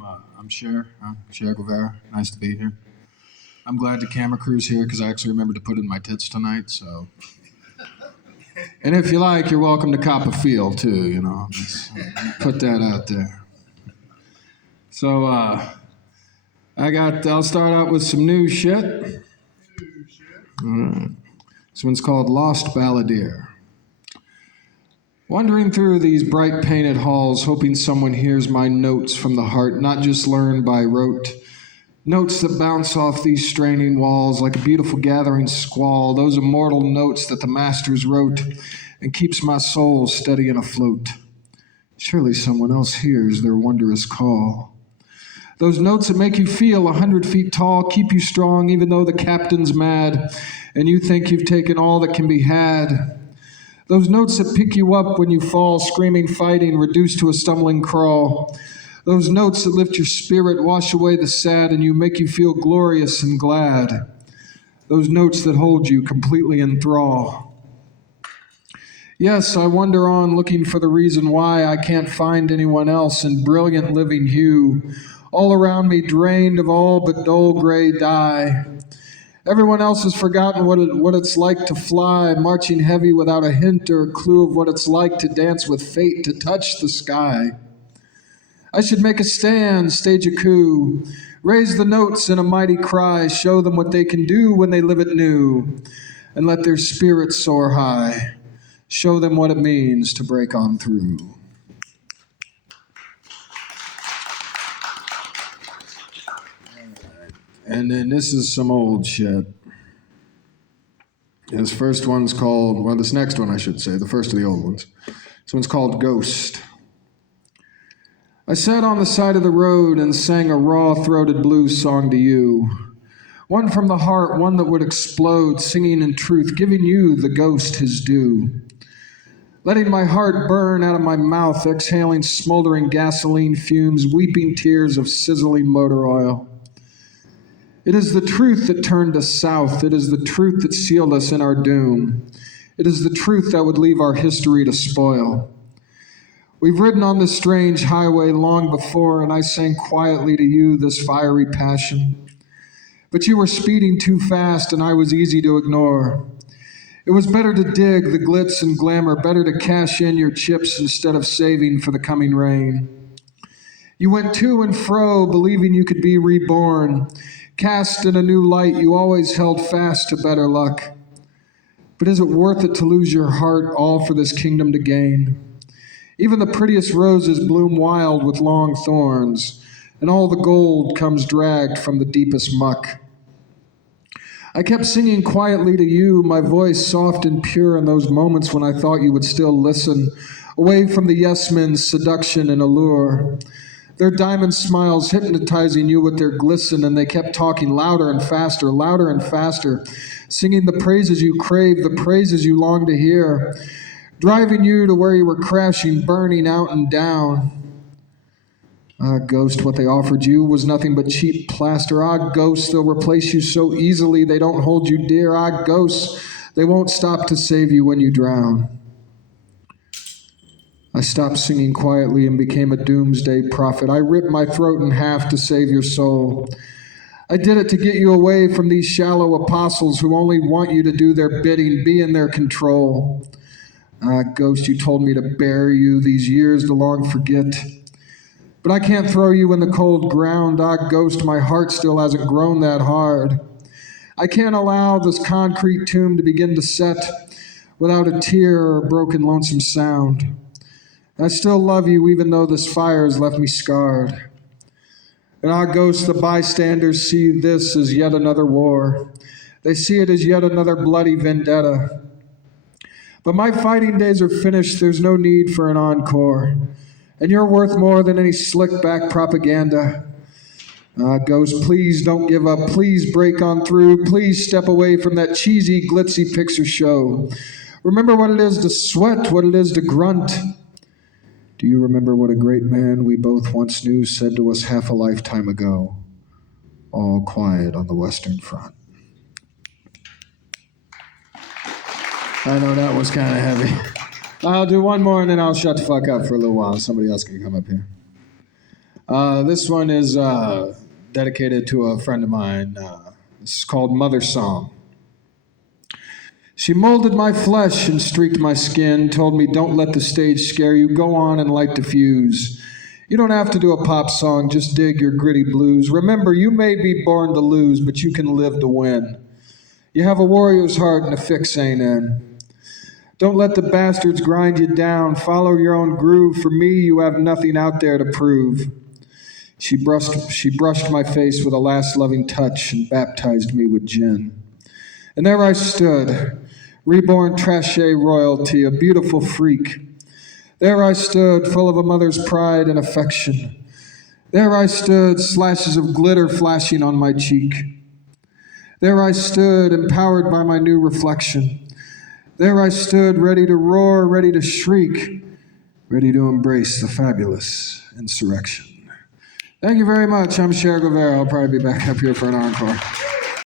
I'm Cher. Cher Guevara. Nice to be here. I'm glad the camera crew's here because I actually remembered to put in my tits tonight. So, and if you like, you're welcome to cop a feel too. Just put that out there. So, I'll start out with some new shit. This one's called Lost Balladeer. Wandering through these bright painted halls, hoping someone hears my notes from the heart, not just learned by rote. Notes that bounce off these straining walls like a beautiful gathering squall, those immortal notes that the masters wrote and keeps my soul steady and afloat. Surely someone else hears their wondrous call. Those notes that make you feel 100 feet tall, keep you strong even though the captain's mad and you think you've taken all that can be had. Those notes that pick you up when you fall, screaming, fighting, reduced to a stumbling crawl. Those notes that lift your spirit, wash away the sad, and you make you feel glorious and glad. Those notes that hold you completely in thrall. Yes, I wander on looking for the reason why I can't find anyone else in brilliant living hue. All around me drained of all but dull gray dye. Everyone else has forgotten what it's like to fly, marching heavy without a hint or a clue of what it's like to dance with fate, to touch the sky. I should make a stand, stage a coup, raise the notes in a mighty cry, show them what they can do when they live it new, and let their spirits soar high, show them what it means to break on through. And then this is some old shit. This first one's called, well, this next one I should say, the first of the old ones. This one's called Ghost. I sat on the side of the road and sang a raw-throated blues song to you. One from the heart, one that would explode, singing in truth, giving you, the ghost, his due. Letting my heart burn out of my mouth, exhaling smoldering gasoline fumes, weeping tears of sizzling motor oil. It is the truth that turned us south. It is the truth that sealed us in our doom. It is the truth that would leave our history to spoil. We've ridden on this strange highway long before, and I sang quietly to you this fiery passion. But you were speeding too fast, and I was easy to ignore. It was better to dig the glitz and glamour, better to cash in your chips instead of saving for the coming rain. You went to and fro, believing you could be reborn. Cast in a new light, you always held fast to better luck. But is it worth it to lose your heart, all for this kingdom to gain? Even the prettiest roses bloom wild with long thorns, and all the gold comes dragged from the deepest muck. I kept singing quietly to you, my voice soft and pure in those moments when I thought you would still listen, away from the yes-men's seduction and allure. Their diamond smiles hypnotizing you with their glisten, and they kept talking louder and faster, singing the praises you crave, the praises you long to hear, driving you to where you were crashing, burning out and down. Ah, ghost, what they offered you was nothing but cheap plaster. Ah, ghost, they'll replace you so easily, they don't hold you dear. Ah, ghost, they won't stop to save you when you drown. I stopped singing quietly and became a doomsday prophet. I ripped my throat in half to save your soul. I did it to get you away from these shallow apostles who only want you to do their bidding, be in their control. Ah, ghost, you told me to bury you, these years to long forget. But I can't throw you in the cold ground. Ah, ghost, my heart still hasn't grown that hard. I can't allow this concrete tomb to begin to set without a tear or a broken, lonesome sound. I still love you even though this fire has left me scarred. And our ghosts, the bystanders, see this as yet another war. They see it as yet another bloody vendetta. But my fighting days are finished. There's no need for an encore. And you're worth more than any slick-back propaganda. Ghost, please don't give up. Please break on through. Please step away from that cheesy, glitzy picture show. Remember what it is to sweat, what it is to grunt. Do you remember what a great man we both once knew said to us half a lifetime ago? All quiet on the Western Front. I know that was kind of heavy. I'll do one more and then I'll shut the fuck up for a little while. Somebody else can come up here. This one is dedicated to a friend of mine. This is called Mother Song. She molded my flesh and streaked my skin, told me don't let the stage scare you, go on and light the fuse. You don't have to do a pop song, just dig your gritty blues. Remember, you may be born to lose, but you can live to win. You have a warrior's heart and a fix ain't in. Don't let the bastards grind you down, follow your own groove. For me, you have nothing out there to prove. She brushed my face with a last loving touch and baptized me with gin. And there I stood, reborn trashy royalty, a beautiful freak. There I stood, full of a mother's pride and affection. There I stood, slashes of glitter flashing on my cheek. There I stood, empowered by my new reflection. There I stood, ready to roar, ready to shriek, ready to embrace the fabulous insurrection. Thank you very much. I'm Cher Guevara. I'll probably be back up here for an encore.